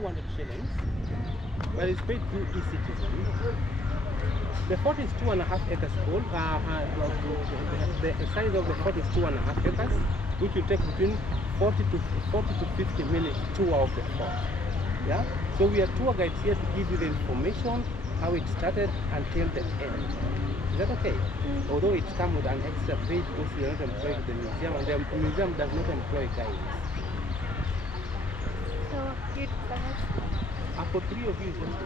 200 shillings, but it's paid through e-citizen. The fort is 2.5 acres full. The size of the fort is 2.5 acres, which will take between 40 to 50 minutes tour of the fort. Yeah. So we are tour guides here to give you the information how it started until the end. Is that okay? Although it comes with an extra fee because we are not employed with the museum, and the museum does not employ guides. So you For 3 of you, just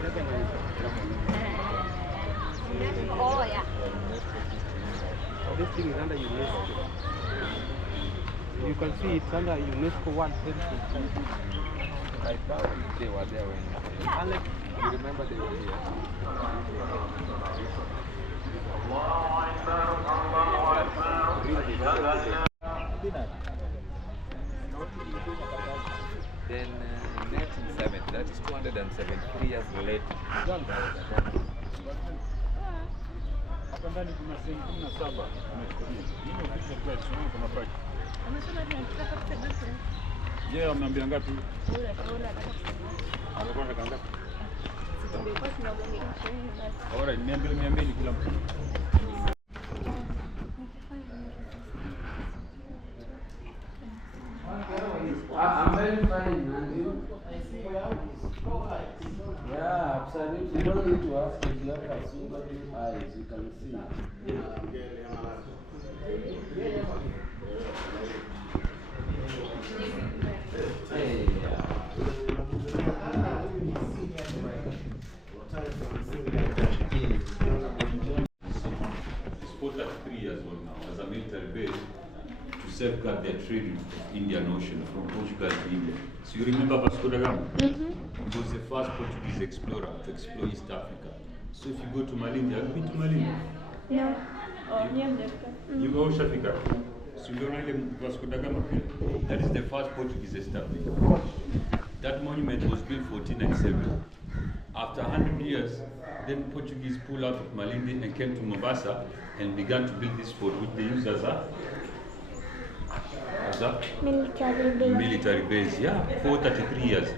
11 and oh yeah. this thing is under UNESCO. You can see it's under UNESCO World Heritage Site. I thought they were there when Alex, you remember they were here. Then in 1970, that is 273 years later. Yeah, ameambia ngapi? Alikuwa anataka ngapi? Alright, 200 kila mtu. I'm very fine, and you? Yeah, absolutely. You don't need to ask if you have a single eyes, you can see. Hey, It's 43 years old now as a military base to safeguard their trade with the Indian Ocean from Portugal to India. So you remember Vasco da Gama? He was the first Portuguese explorer to explore East Africa. So if you go to Malindi, have you been to Malindi? No. You go Shafika. So you know Vasco da Gama? That is the first Portuguese established. That monument was built 1497. After 100 years, then Portuguese pulled out of Malindi and came to Mombasa and began to build this fort, which they use as a Military base. military base. Yeah, for 33 years.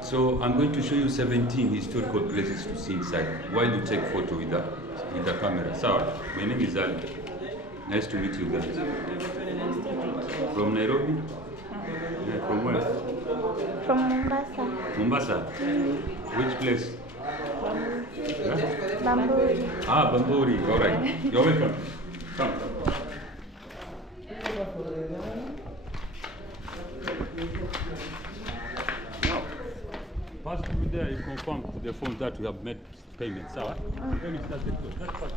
So I'm going to show you 17 historical places to see inside while you take photo with the camera. So, my name is Ali. Nice to meet you guys. From Nairobi? Yeah, from where? From Mombasa. Mombasa? Which place? Bamburi. Ah, Bamburi. All right. You're welcome. Come. Now, pass through there. You confirm to the phone that we have made payments. Then we start the tour. That's fine.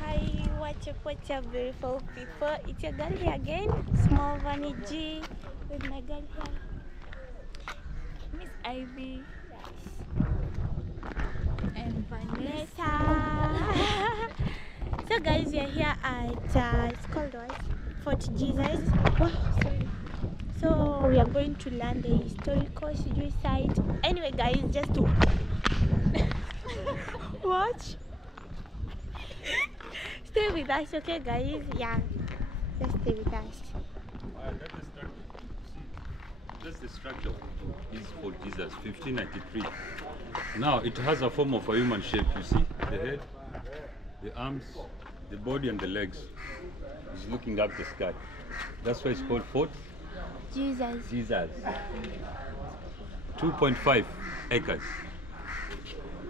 Hi, what's up, beautiful people? It's your girl here again, Small Vanny G, with my girl here, Miss Ivy. And Vanessa. So guys, we are here at it's called what? Fort Jesus. Oh, sorry. So we are going to learn the historical site. Anyway, guys, just to watch. Stay with us, okay, guys? Yeah, just stay with us. That's the structure is for Jesus, 1593. Now it has a form of a human shape. You see the head, the arms, the body, and the legs. It's looking up the sky. That's why it's called Fort Jesus. Jesus. 2.5 acres.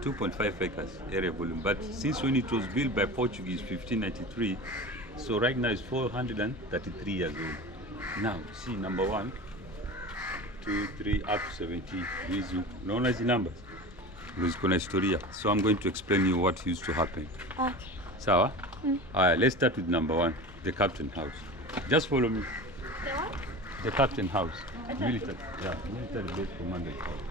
2.5 acres area volume. But since when it was built by Portuguese, 1593, so right now it's 433 years old. Now see number 1, 2, 3, up to 70. Gives you known as the numbers. Historia. So I'm going to explain you what used to happen. Okay. Sawa? Alright, let's start with number 1, the captain house. Just follow me. The what? The captain house. Military, yeah, military base commander house.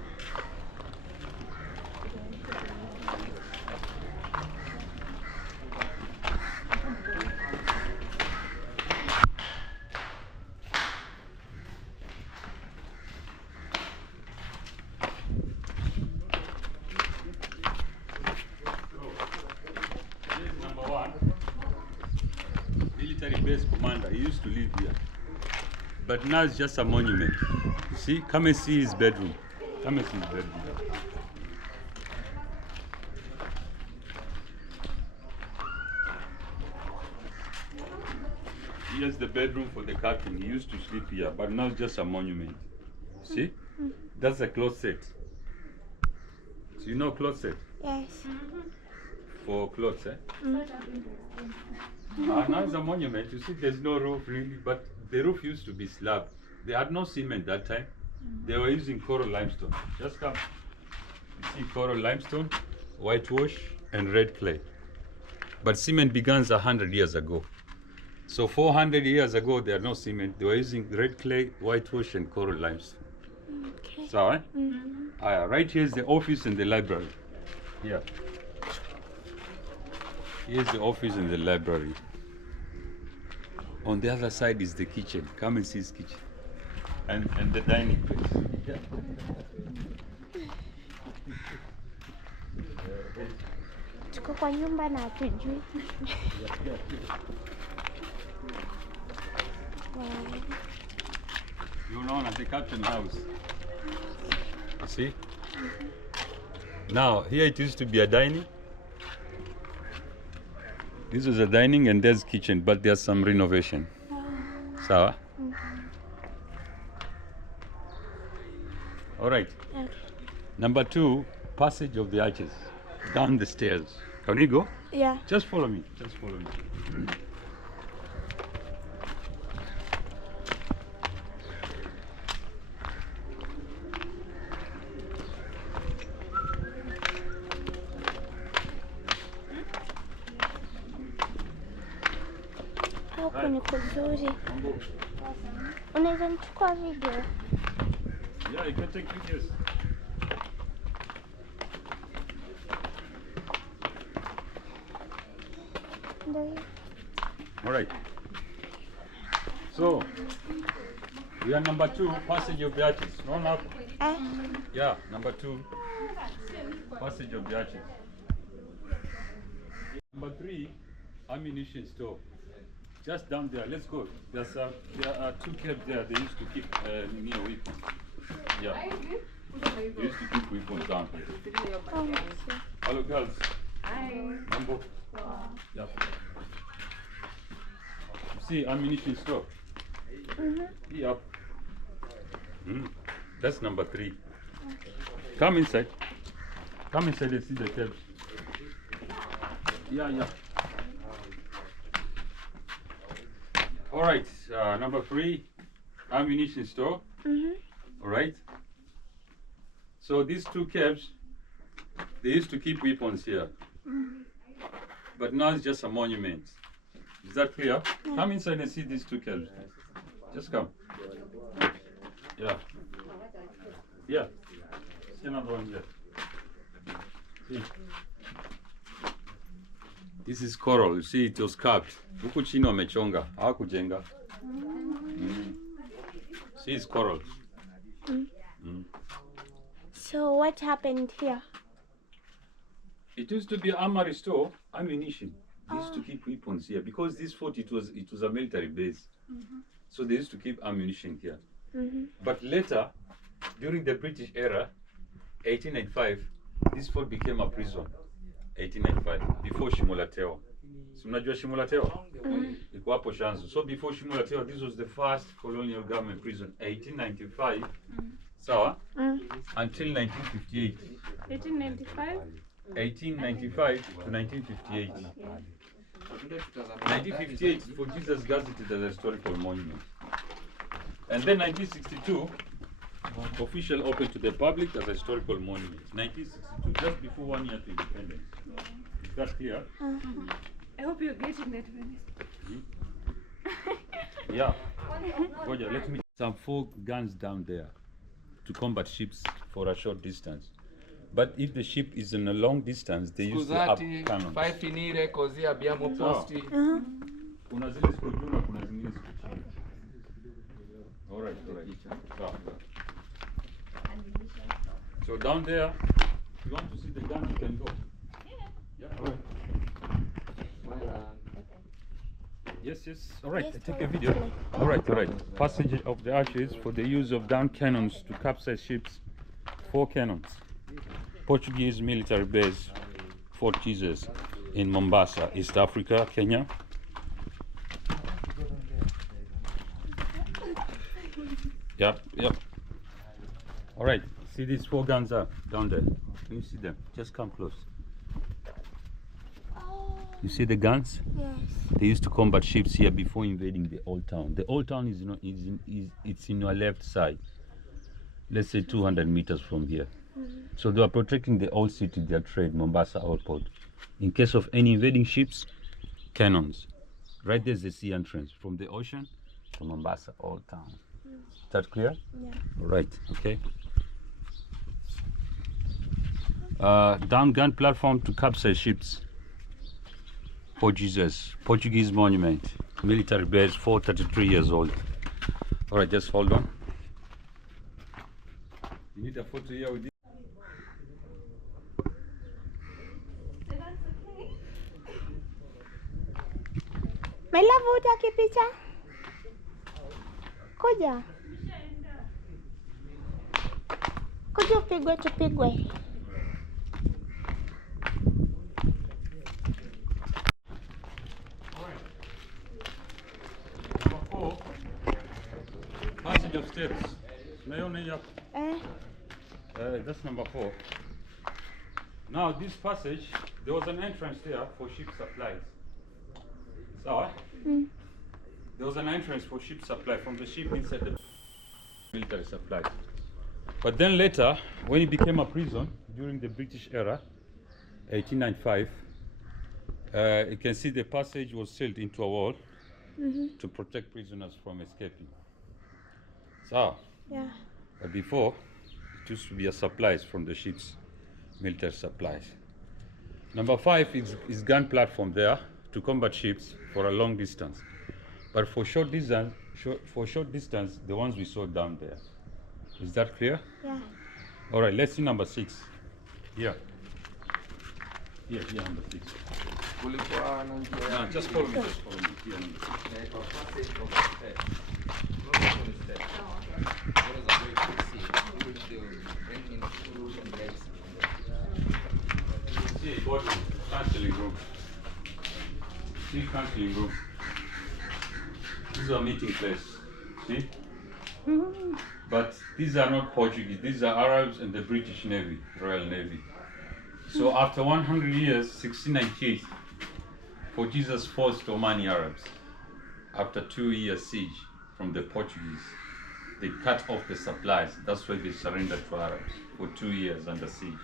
Military base commander, he used to live here. but now it's just a monument. You see, come and see his bedroom. Come and see his bedroom. Here's the bedroom for the captain. He used to sleep here, but now it's just a monument. See? That's a closet. So you know closet? Yes. For clothes, eh? Now it's a monument. You see, there's no roof really, but the roof used to be slab. They had no cement that time. They were using coral limestone. Just come. You see coral limestone, whitewash, and red clay. But cement began 100 years ago. So 400 years ago, there are no cement. They were using red clay, whitewash, and coral limestone. Okay. So, right here is the office and the library. Here. Here's the office and the library. On the other side is the kitchen. Come and see his kitchen. And the dining place. Tuko kwa nyumba na hatujui. Wow. You know, at the captain house. You see? Now, here it used to be a dining. This was a dining and there's kitchen, but there's some renovation. Sawa? All right. Okay. Number 2, passage of the arches. Down the stairs. Can we go? Yeah. Just follow me. Just follow me. Huku ni kuzuri. Unaweza nichukua video? Yeah, you can take videos. Ndio hiyo. All right. So, we are number 2, passage of the arches. No, no. Yeah, number 2, passage of the arches. Number 3, ammunition store. Just down there. Let's go. There are 2 caves there. They used to keep weapons. Yeah. They used to keep weapons down here. Oh, okay. Hello, girls. Hi. Mambo. Yeah. You see ammunition store? Yep. That's number 3. Come inside. Come inside and see the caves. Yeah. All right. Number 3, ammunition store. All right. So these 2 caves, they used to keep weapons here. But now it's just a monument. Is that clear? Come inside and see these 2 caves. Just come. Yeah. See another one here. See. This is coral. You see, it was carved. Huku chini wamechonga. Hawakujenga. See, it's coral. So what happened here? It used to be an armory store, ammunition. They used to keep weapons here because this fort it was a military base. So they used to keep ammunition here. But later, during the British era, 1895, this fort became a prison. 1895, before Shimolateo. So mnajua Shimolateo? Iko hapo Shanzu. So before Shimolateo, this was the first colonial government prison. 1895. Sawa? Until 1958. 1895? 1895 to 1958. 1958 for Jesus gazetted as a historical monument. And then 1962, official open to the public as a historical monument. 1962, just before 1 year to independence. Is that clear? I hope you're getting that, Venice. Yeah. Roger, let me. Some 4 guns down there to combat ships for a short distance. But if the ship is in a long distance, they use the up cannons. 5 finire così abbiamo posti. Kuna zile ziko juu na kuna zingine ziko chini. All right. So down there, if you want to see the gun, you can go. Yeah. All right. Yes, yes. All right, Yes, I take sorry. a video. All right. Passage of the arches for the use of down cannons to capsize ships. 4 cannons. Portuguese military base, Fort Jesus, in Mombasa, East Africa, Kenya. Yep. All right. See these 4 guns are down there. Can you see them? Just come close. Oh, You see the guns? yes. They used to combat ships here before invading the old town. The old town is, it's in your left side. Let's say 200 meters from here. So they are protecting the old city, their trade, Mombasa outport. In case of any invading ships, cannons. Right there's the sea entrance from the ocean to Mombasa old town. Is that clear? Yeah. Right. Okay. Down gun platform to capsize ships. Port Jesus, Portuguese monument, military base, 433 years old. All right, just hold on. You need a photo here with this? My love, hutaki picha? Kuja. Kuja upigwe tupigwe. Number 4, passage of steps. Unaona hii hapa? That's number 4. Now this passage, there was an entrance there for ship supplies. So, there was an entrance for ship supply from the ship inside the military supplies. But then later, when it became a prison during the British era, 1895, you can see the passage was sealed into a wall to protect prisoners from escaping. So, Yeah. but before, it used to be a supplies from the ships, military supplies. Number 5 is gun platform there to combat ships for a long distance. But for short distance, the ones we saw down there. Is that clear? Yeah. All right, let's see number 6. Here. Here, number 6. Kulikuwa na njia No, just follow me. Here, number 6. inaitwa passage of the steps. Not only steps. There is a way to see which they will bring in food and medicine. See, body, counseling room. See, counseling room. This is a meeting place. See? But these are not Portuguese, these are Arabs and the British Navy, Royal Navy. So after 100 years, 1698, Fort Jesus forced Omani Arabs. After 2 years siege from the Portuguese, they cut off the supplies. That's why they surrendered to Arabs for 2 years under siege.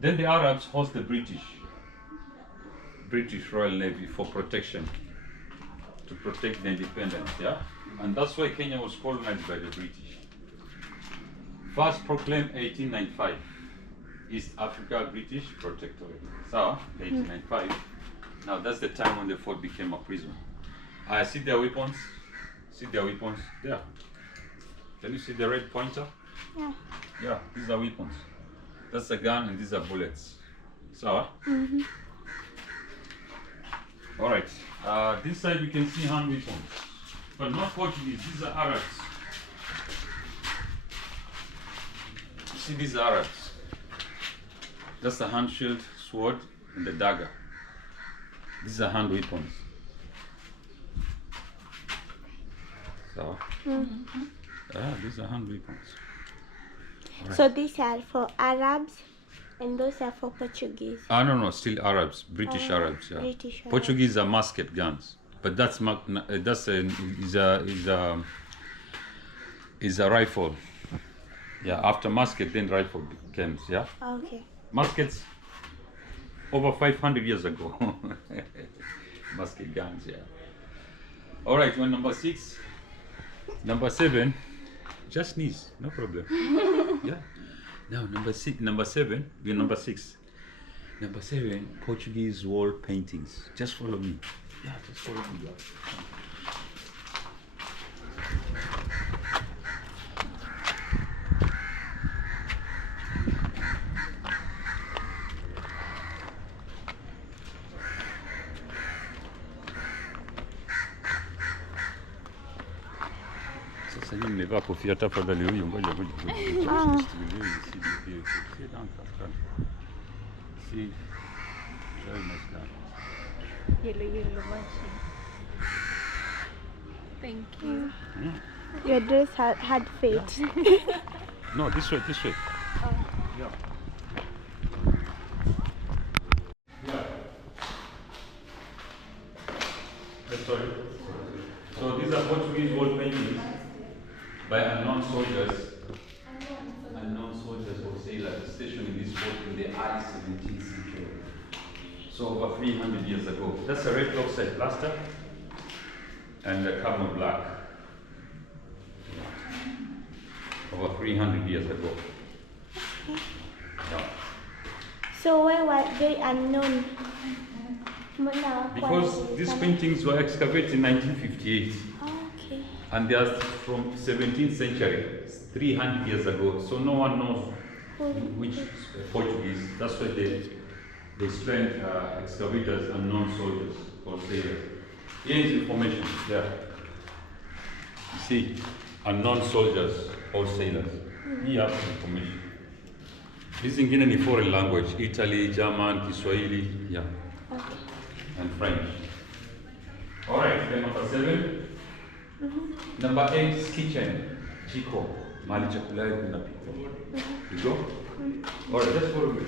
Then the Arabs host the British Royal Navy for protection, to protect the independence, yeah? And that's why Kenya was colonized by the British. First proclaimed 1895, East Africa British Protectorate. So, 1895. Now that's the time when the fort became a prison. I see their weapons. See their weapons there. Can you see the red pointer? Yeah. Yeah, these are weapons. That's a gun and these are bullets. So, all right. This side you can see hand weapons, but not Portuguese. These are Arabs. You see, these are Arabs. That's a hand shield, sword, and the dagger. These are hand weapons. So, these are hand weapons. So these are for Arabs and those are for Portuguese. No, still Arabs, British Arabs. Yeah. British Arabs. Portuguese are musket guns, but that's is a rifle. Yeah, after musket, then rifle comes. Yeah, Okay. muskets over 500 years ago. Musket guns. Yeah. All right, well, number 6, number 7. Just sneeze, no problem. Yeah. Now number 7. We're number 6. Number 7, Portuguese wall paintings. Just follow me. Yeah, just follow me. Sasa hii nimevaa kofia tafadhali huyu ngoja. Ah. Sit down, Pascal. See. Very nice guy. Yellow machine. Thank you. Your dress had fate. No, this way. Oh. Yeah. Sorry. So these are Portuguese wall paintings by unknown soldiers or sailors stationed in this fort in the early 17th century. So over 300 years ago. That's a red oxide plaster and a carbon black. Over 300 years ago. Yeah. So why were they unknown? Because these paintings were excavated in 1958. Okay. And they are from 17th century, 300 years ago. So no one knows which Portuguese. That's why they spent excavators and non-soldiers or sailors. Here is information there. You see, unknown soldiers or sailors. Here is information. This is in foreign language: Italy, German, Kiswahili, yeah, Okay. and French. All right, then number 7. Number 8 is kitchen. Chico. Mali chakula yetu inapikwa. You go? All right, let's follow me.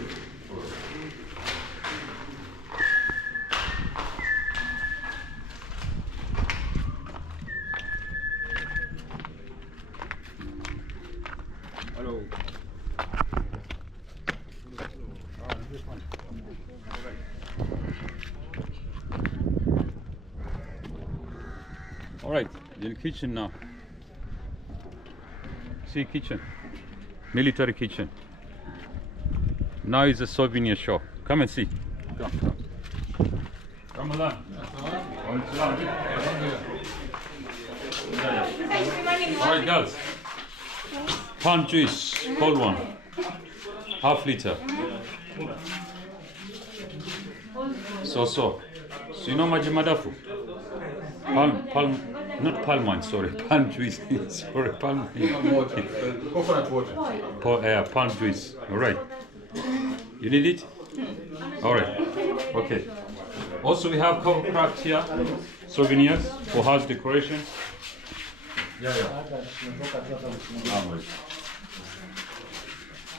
Hello. All right, the kitchen now. See, kitchen, military kitchen. Now is a souvenir shop. Come and see. Come along. All right, girls. Palm juice, cold one, ½ liter. So you know maji madafu? Palm, not palm wine, sorry, palm juice. Sorry, palm. Coconut water. Palm juice. All right. You need it? All right. Okay. Also, we have cover craft here, souvenirs for house decoration. Yeah.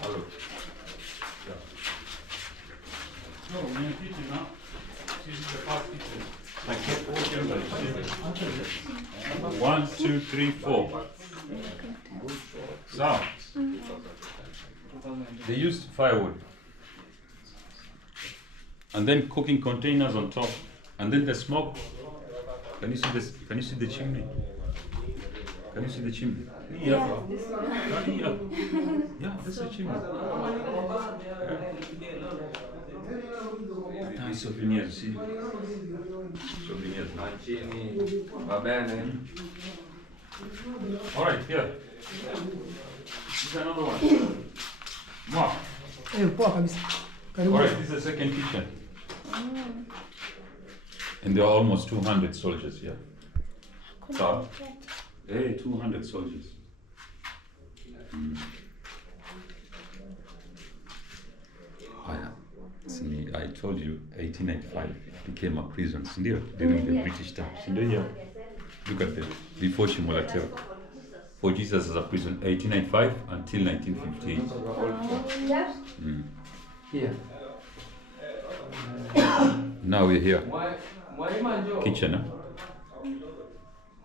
Hello. So, we're in the kitchen now. This is the first kitchen. One, two, three, 4. So, they used firewood. And then cooking containers on top. And then the smoke. Can you see this? Can you see the chimney? Can you see the chimney? Yeah. Yeah, this is a chimney. Nice souvenirs, see? Souvenirs. Mancini, va bene? All right, here. This is another one. Wow. All right, this is the second kitchen. And there are almost 200 soldiers here. So, 200 soldiers. See, I told you 1895 became a prison, during the British time. Here, look at this, before Shimolatel. For Jesus as a prison, 1895 until 1958. Here. Now we're here. Why Kitchen, huh?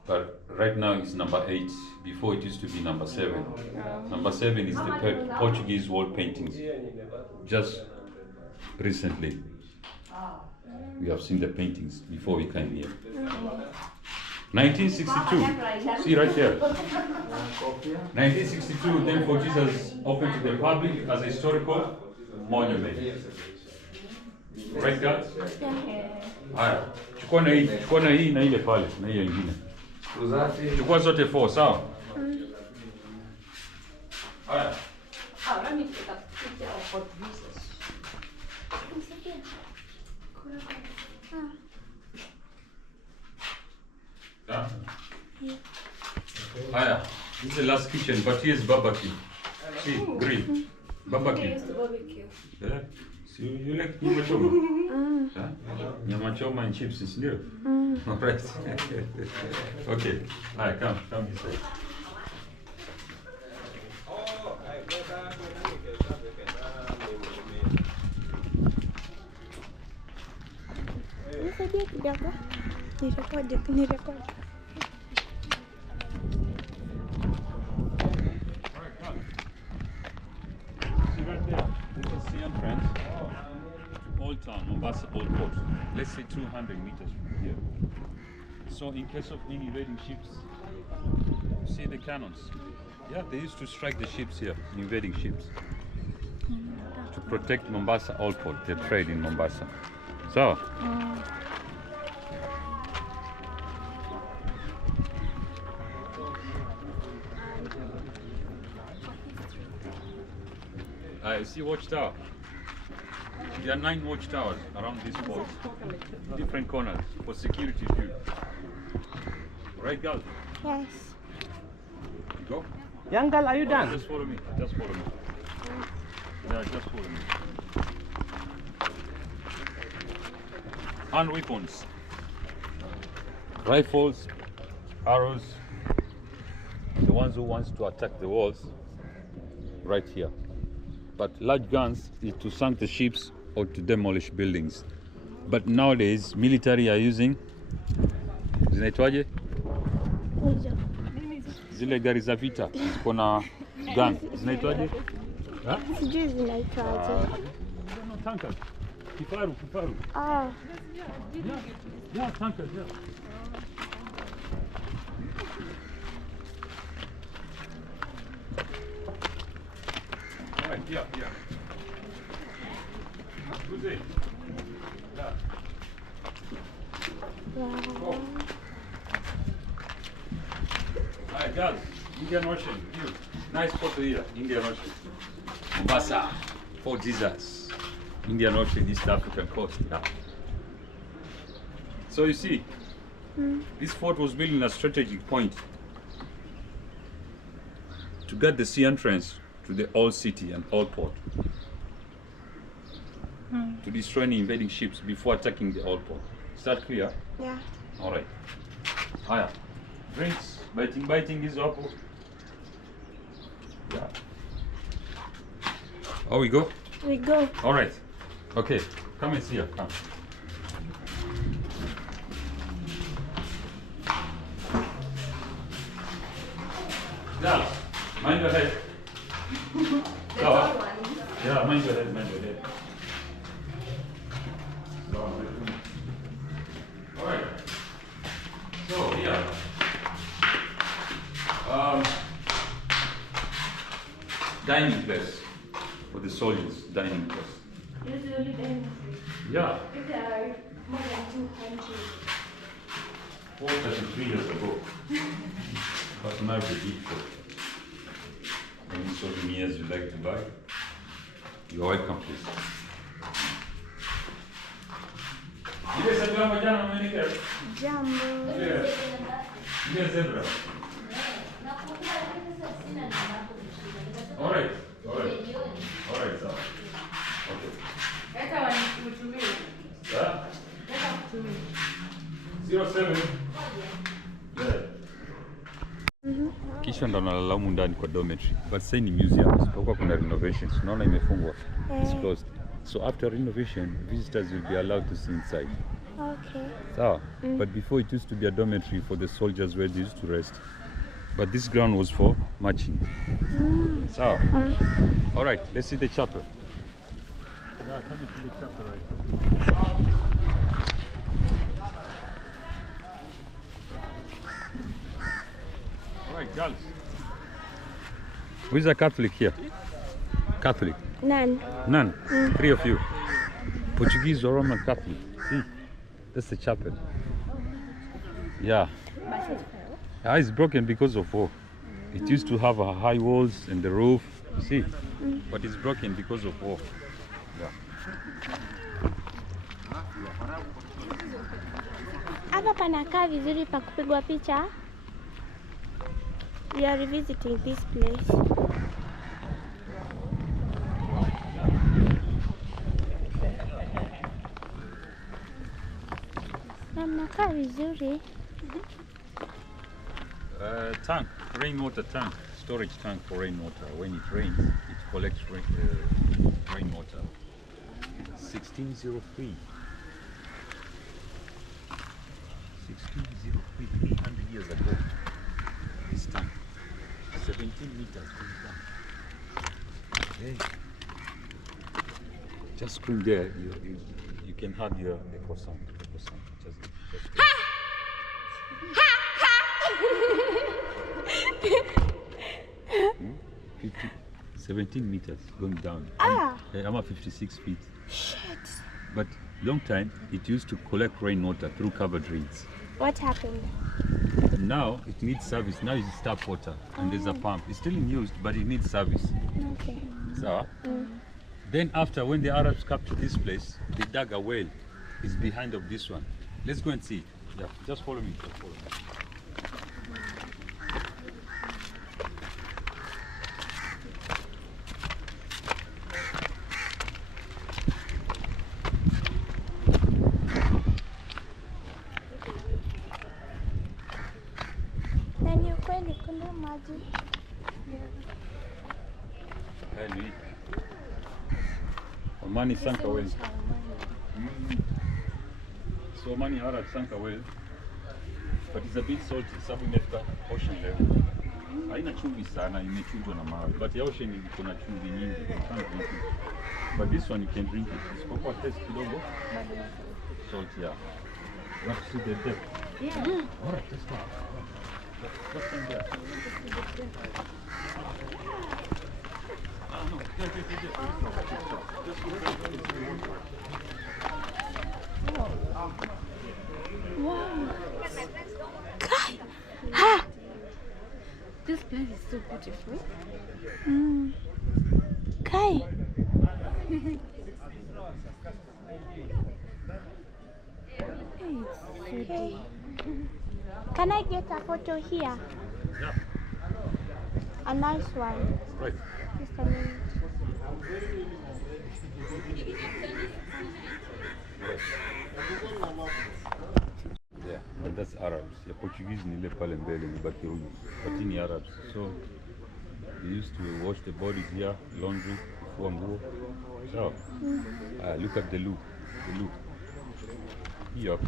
But right now it's number 8. Before it used to be number 7. Number 7 is the Portuguese wall paintings. Just recently, we have seen the paintings before we came here. 1962, see right there. 1962, then for Jesus opened to the public as a historical monument. Right, guys? Haya, chukua na hii na ile pale, na hiyo ingine. Chukua zote 4, sawa? Haya. Ahora me toca picture of Portuguese. Yeah. Aya, this is the last kitchen, but here's barbecue. See, grill. Barbecue. Yeah. So you like nyama choma? Huh? Nyama choma and chips is new. Alright. Okay. Alright, come inside. Nisaidie kidogo. Nirekodi. See right there, you can see entrance to Old Town, Mombasa Old Port. Let's say 200 meters from here. So in case of any invading ships, see the cannons. Yeah, they used to strike the ships here, invading ships, to protect Mombasa Old Port, the trade in Mombasa. So, I see watchtower. There are 9 watchtowers around this port, different corners for security too. Right, girl? Yes. Go. Young girl, are you done? Just follow me. Just follow me. Yeah, just follow me. And weapons. Rifles, arrows. The ones who wants to attack the walls, right here. But large guns is to sink the ships or to demolish buildings. But nowadays, military are using zinaitwaje? Hizo. Zile gari za vita ziko na gun. Zinaitwaje? Sijui zinaitwaje. No, tankers. Kifaru. Ah. Yeah, tankers, yeah. Right, yeah. Who's it? Yeah. Wow. Alright, guys, Indian Ocean, view. Nice photo here, Indian Ocean. Mombasa, Fort Jesus. Indian Ocean, East African coast. Yeah. So you see, this fort was built in a strategic point to get the sea entrance to the old city and old port. To destroy any invading ships before attacking the old port. Is that clear? Yeah. Alright. Haya. Drinks, biting is up. Yeah. Oh, we go? We go. Alright. Okay. Come and see her. Come. Yeah. Mind your head. Yeah, mind your head. Alright. So, here. Dining place for the soldiers. Dining place. Usually then, Yeah. if there are more than 200. 433 years ago. But now the deep coat. Any souvenirs you like to buy, you're welcome, please. Ile zebra jana umenika? Jambo. Ile zebra. Alright. Alright, sir. Okay. Hata wanitumie. Yeah? Hata kutumia. 07. Yeah. Kisha ndo nalala humu ndani kwa dormitory. But sasa ni museum. Isipokuwa kuna renovations. Unaona imefungwa. It's closed. So after renovation, visitors will be allowed to see inside. Okay. So, but before it used to be a dormitory for the soldiers where they used to rest. But this ground was for marching. So, all right, let's see the chapel. Yeah, come into the chapel right. All right, girls. Who is a Catholic here? Catholic? None. None? 3 of you. Portuguese or Roman Catholic? See, that's the chapel. Yeah. It's broken because of war. It used to have high walls and the roof, see, but it's broken because of war. Yeah. Hapa panakaa vizuri pa kupigwa picha. We are revisiting this place. Na mnakaa vizuri. Tank, rainwater tank, storage tank for rainwater. When it rains, it collects rainwater. 1603. 1603, 300 years ago. This tank, 17 meters going down. Hey. Just scream there. You can have your echo sound. Just scream. 17 meters going down. I'm at 56 feet. Shit. But long time, it used to collect rainwater through covered drains. What happened? And now it needs service. Now it's tap water and there's a pump. It's still in use, but it needs service. Okay. So, then after, when the Arabs captured this place, they dug a well. It's behind of this one. Let's go and see. Yeah, just follow me. Just follow me. Na ni ukweli kuna maji. Hey, Omani sank a well. So Omani Arab sank a well, but it's a bit salty. Sababu imefika ocean level. Haina chumvi sana, imechujwa na mawe. But the ocean iko na chumvi nyingi. You can't drink it. But this one you can drink it. Isipokuwa taste kidogo. Salt, yeah. You want to see the depth? Yeah. All right, let's go. Let's stand there. No, This place is so beautiful. Kai. Okay. Can I get a photo here? Yeah, A nice one. right. Just a minute. Yeah, and that's Arabs. The Portuguese ni ile pale mbele imebaki huyu. But ni Arabs. So they used to wash the bodies here, laundry, kufua nguo. So, look at the loop. The loop. Here,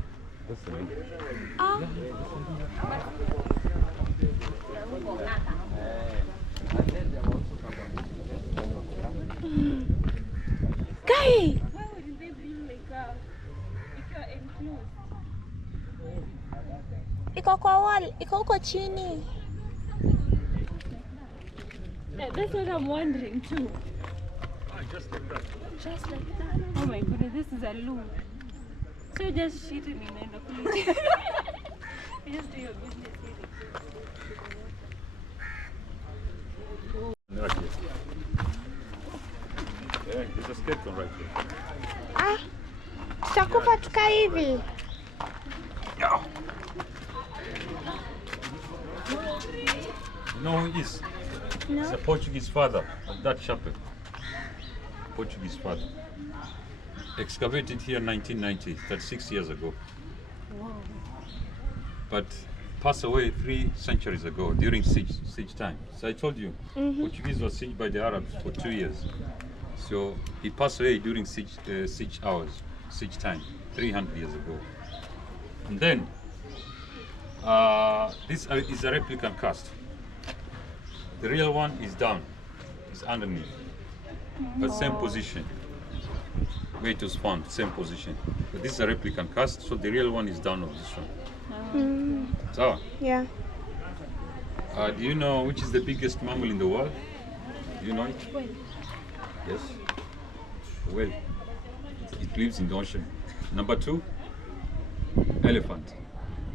that's the loop. Kai. Why wouldn't they bring like if you're enclosed? Iko kwa wall, iko huko chini. That's what I'm wondering too. Just like that. Just like that. Oh my goodness, this is a loop. So you just shitting in the police. You just do your business here. Right here. Yeah, there's a skeleton right there. Ah. Tutakufa tuka hivi. You know who he is? No. He's a Portuguese father of that chapel. Portuguese father. Excavated here in 1990, 36 years ago. But passed away 3 centuries ago during siege time. So I told you, Portuguese was sieged by the Arabs for 2 years. So he passed away during siege hours, siege time, 300 years ago. And then, this is a replica cast. The real one is down, it's underneath, but same position. Where it was found, same position. But this is a replica cast, so the real one is down of this one. So, Yeah. do you know which is the biggest mammal in the world? Do you know it? Yes. Well, it lives in the ocean. Number 2, elephant.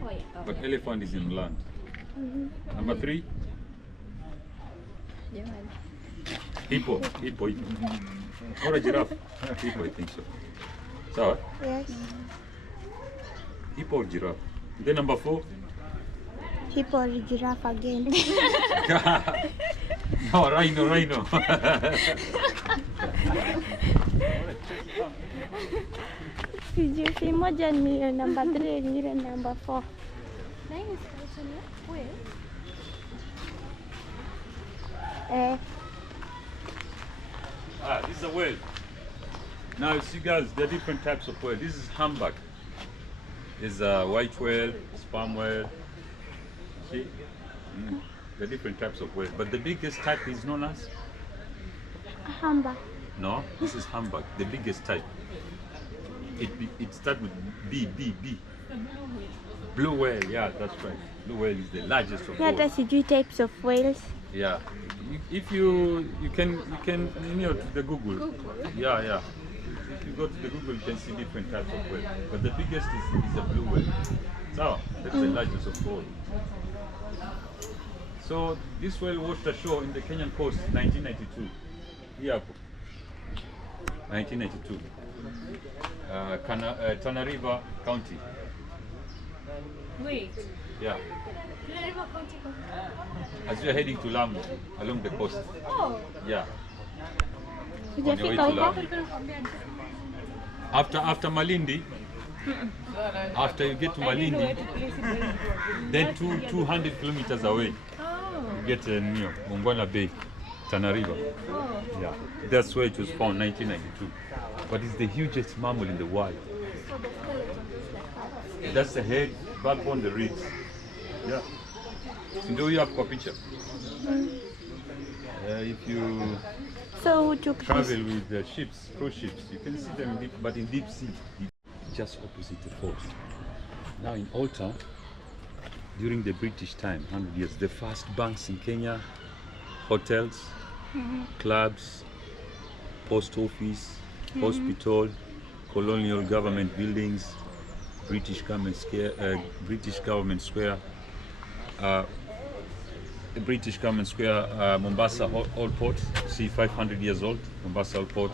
Oh yeah. But elephant is in land. Number 3, hippo. Hippo. Or a giraffe. Hippo, I think so. So, Yes. hippo or giraffe. Then number 4, hippo or giraffe again. No, rhino. Sijui moja ni number 3 nyingine number 4. This is a whale. Now you see guys, there are different types of whale. This is humpback. There's a white whale, sperm whale. See? There are different types of whale. But the biggest type is known as? Humpback. No, this is humpback, the biggest type. It starts with B. Blue whale, yeah, that's right. Blue whale is the largest of all. Hata sijui types of whales. Yeah, if you can to the Google. Yeah. If you go to the Google, you can see different types of whale. But the biggest is a blue whale. So that's the largest of all. So this whale washed ashore in the Kenyan coast, 1992. Yeah, 1992. Tana River County. Wait. Yeah. As you're heading to Lamu, along the coast. Oh. Yeah. On your way Hujafika to huko? Lamu. After Malindi, after you get to Malindi, then 200 kilometers away, you get Mongwana Bay, Tana River. Oh. Yeah, that's where it was found, 1992. But it's the hugest mammal in the world. That's the head, backbone, the ribs. Yeah. So do you have a picture? If you So who took travel this? with the ships, cruise ships, you can see them deep, but in deep sea, just opposite the forest. Now in Old Town, during the British time, 100 years, the first banks in Kenya, hotels, clubs, post office, hospital, colonial government buildings, British government square, the British government square, Mombasa Old Port, see 500 years old, Mombasa Old Port,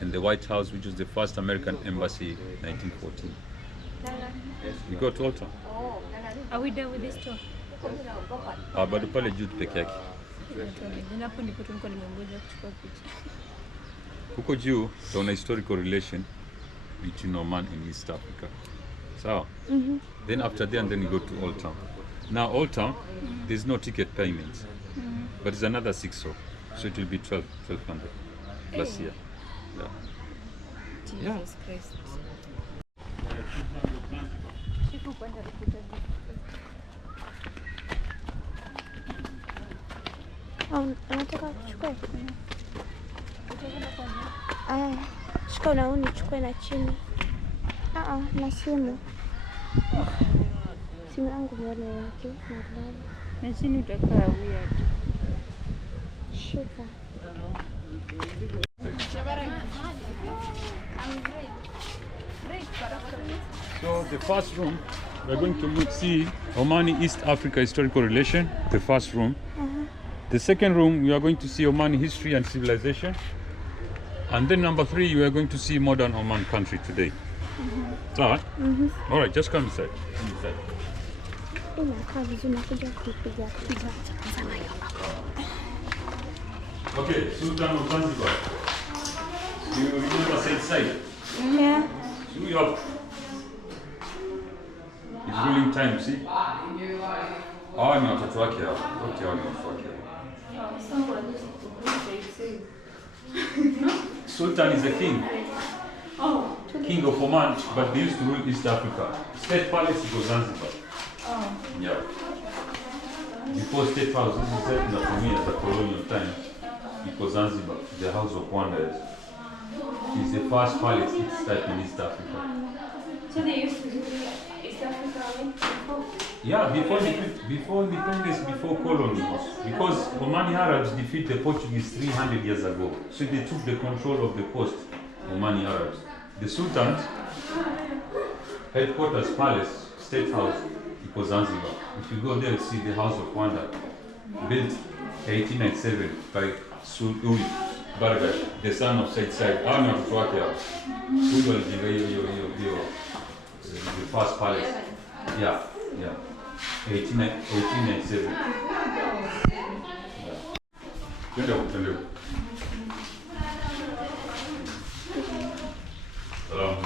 and the White House, which was the first American embassy, 1914. You go to Old Town. Are we done with this tour? Bado pale juu peke yake. Hapo ndipo tulikuwa nimengoja kuchukua picha. Huko juu tuna historical relation between Oman and East Africa. So, then after there, and then you go to Old Town. Now Old Town, there's no ticket payment, but it's another 600, so it will be 1200 plus here. Yeah. Jesus Christ. Siku kwenda kukuta. Unataka kuchukua? Chukua na unichukue na chini. Na simu. Simu yangu mbona yake? Na chini utakaa weird. Shika. So the first room, we're going to see Omani East Africa historical relation, the first room. The second room, we are going to see Omani history and civilization. And then number 3, you are going to see modern Oman country today. All right? All right, just come inside. Come inside. Inakaa vizuri nakuja kupiga picha. Okay, Sultan of Zanzibar. You remember Said Said? Yeah. New York. It's ruling time, see? Hawa ni watoto wake hao. Wote hao ni watoto wake hao. Sultan is a king. King of Oman, but they used to rule East Africa. State Palace was Zanzibar. Yeah. Before State House, this is set for me at the colonial time. Because Zanzibar, the House of Wonders, is the first palace its type in East Africa. So they used to do East Africa before? Yeah, before independence, before colony. Because Omani Arabs defeated the Portuguese 300 years ago. So they took the control of the coast, Omani Arabs. The Sultan's headquarters palace, State House, it was Zanzibar. If you go there, you see the House of Wonder, built 1897 by Sultan Bargash, the son of Said Said. I don't know what they are. The first palace. Yeah. 1897. Twende. Salamu.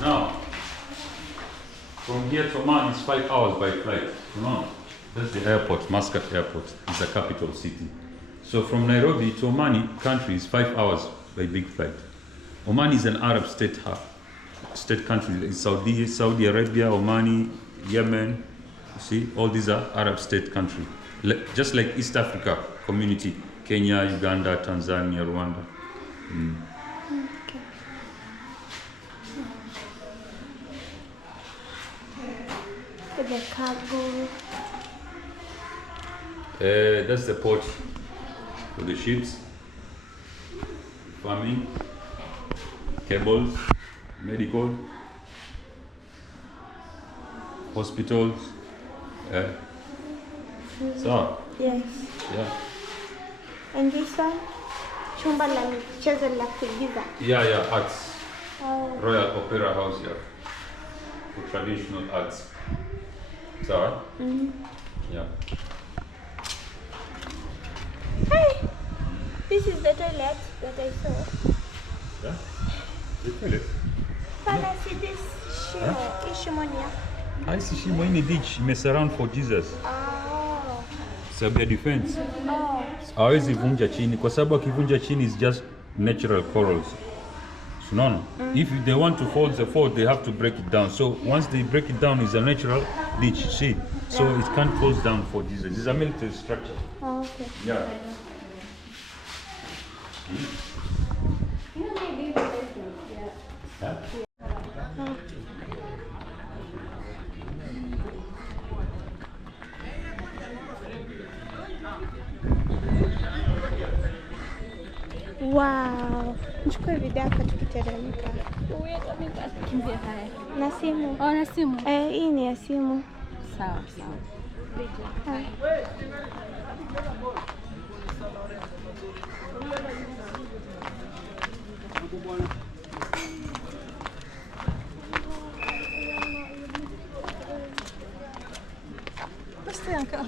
Now, from here to Oman is 5 hours by flight. That's the airport, Muscat Airport. It's the capital city. So from Nairobi to Omani country is 5 hours by big flight. Oman is an Arab state country. It's Saudi Arabia, Omani, Yemen. You see, all these are Arab state countries. Just like East Africa community, Kenya, Uganda, Tanzania, Rwanda. The cargo. That's the port for the ships, farming, cables, medical, hospitals. So, Yes. yeah. And this one? Chumba la michezo la kuigiza. Yeah, arts. Oh. Royal Opera House, yeah. For traditional arts. So, yeah. Hey! This is the toilet that I saw. Yeah? The toilet? Pana, see this shimo, ishimonia. I see she in the ditch, mess around for Jesus. Oh. Sababu defense. Oh. Hawezi vunja chini kwa sababu akivunja chini is just natural corals. So no. If they want to hold the fort, they have to break it down. So once they break it down, it's a natural ditch. See, so it can't close down for Jesus. It's a military structure. Oh, okay. Yeah. Huh? Wow. Nichukue video hapa tukiteremka. Kimbia haya. Na simu. Oh, na simu. Hii ni ya simu. Sawa. Basta yan ka.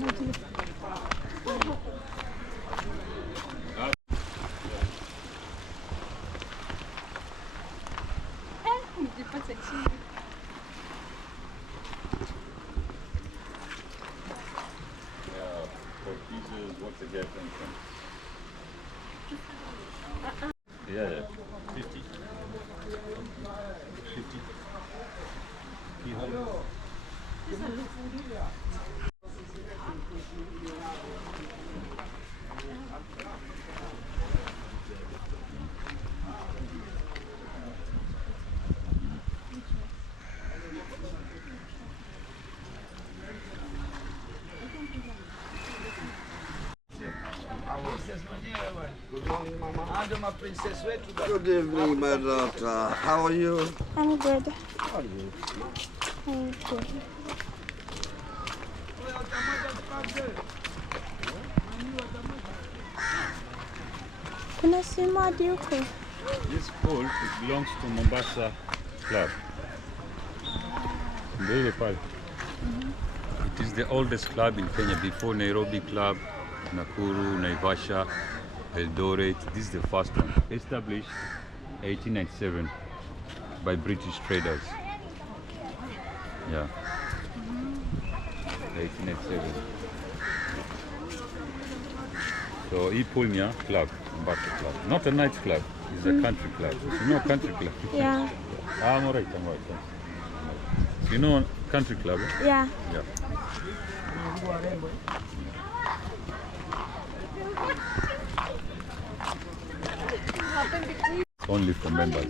Yeah. 50. 50. Good evening, my daughter. How are you? I'm good. How are you? Thank you. Kuna simu hadi huko. This pole it belongs to Mombasa Club. Ndio pale. It is the oldest club in Kenya before Nairobi Club, Nakuru, Naivasha, Eldoret. This is the first one, established 1897 by British traders. Yeah. 1897. So Ipulnia Club, Mombasa Club. Not a night club, it's a country club. You know country club? Yeah. I'm alright. You know country club? Yeah. Yeah. It's only for members.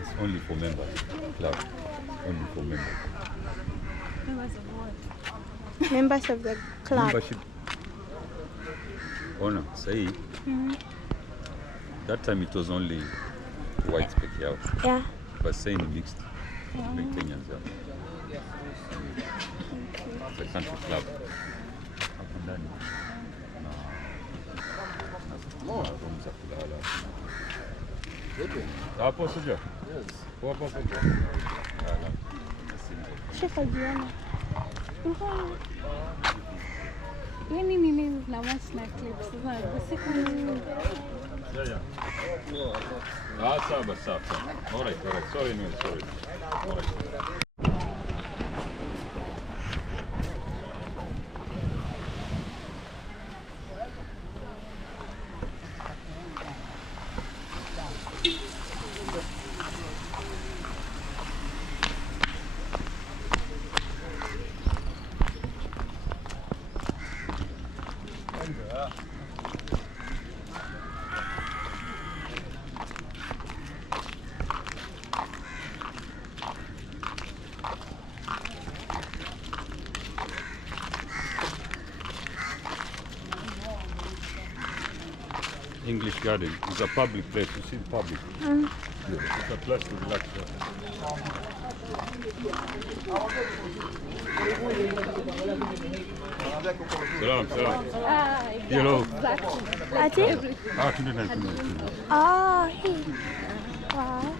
It's only for members. Club. Only for members. Members of the club. Membership. Honor, say. That time it was only white peke yao. Yeah. But saying mixed. Big Kenyans, yeah. It's a country club. ndani. Na room za kulala. Hapo sio? Yes. Hapo. Shika jiona. Yani nini na match na clips sasa usiku. Yeah. Sawa. All right. Sorry. All right. English Garden is a public place. You see the public. Yeah, it's a place to relax. Salam. Hello. Ati? Tuna. Oh, hey. Wow.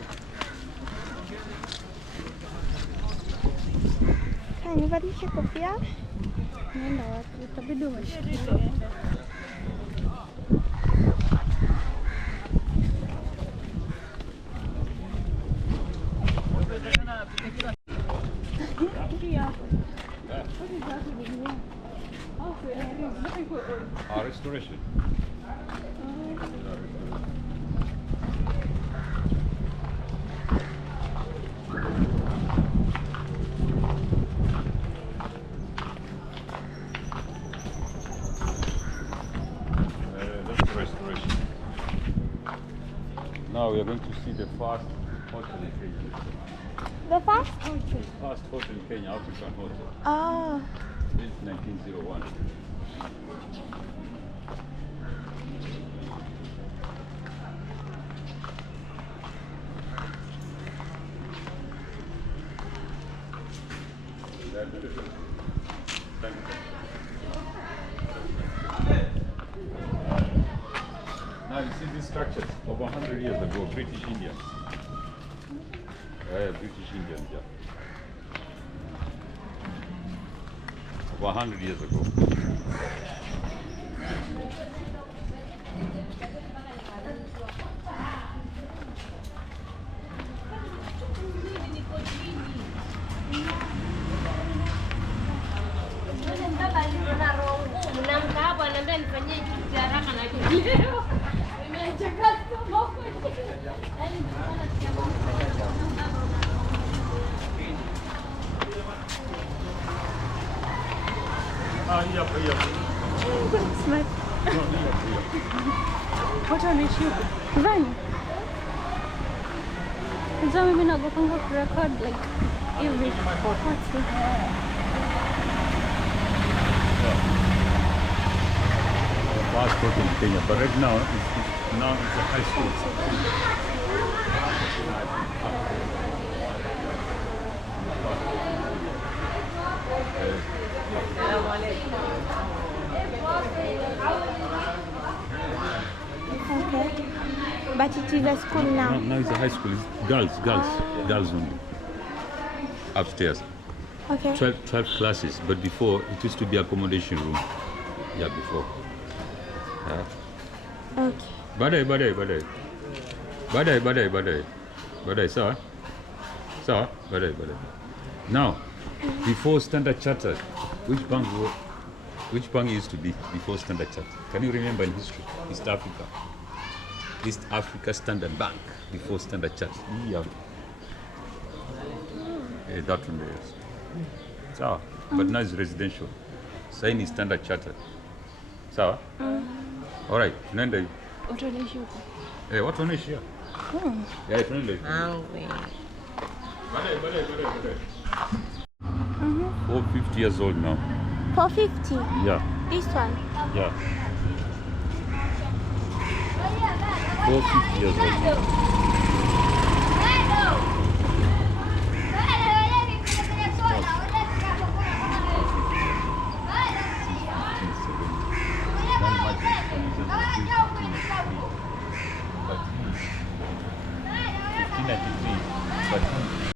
Kan nibadilishe kofia? Nenda wapi? Itabidi umeshikilia. Restoration. That's restoration. Now we are going to see the first hotel in Kenya. The first? First hotel in Kenya, African hotel. Oh. Built 1901. Now you see these structures over 100 years ago, British Indians. British Indians, yeah. Over 100 years ago. Watu wanaishi huko. Vani. Unajua mimi nagopanga kurecord like every what's it? Passport in Kenya, but right now it's a high school. Okay. But it is a school now. Now it's a high school. It's girls only. Upstairs. Okay. 12 classes, but before it used to be accommodation room. Yeah, before. Okay. Badai, sawa? Badai. Now, before Standard Chartered, which bank used to be before Standard Chartered? Can you remember in history? East Africa Standard Bank before Standard Chartered. Yeah. That one there, yes. Sawa, but now it's residential. Sign is Standard Chartered. Sawa? All right, tunaenda hivi. Watu wanaishi huko. Watu wanaishi hapa. Yeah, tunaenda hivi. Badai. 450 years old now. 450? Yeah. This one? Yeah. 450 years old now. much the producers were doing 1593. But 1593, but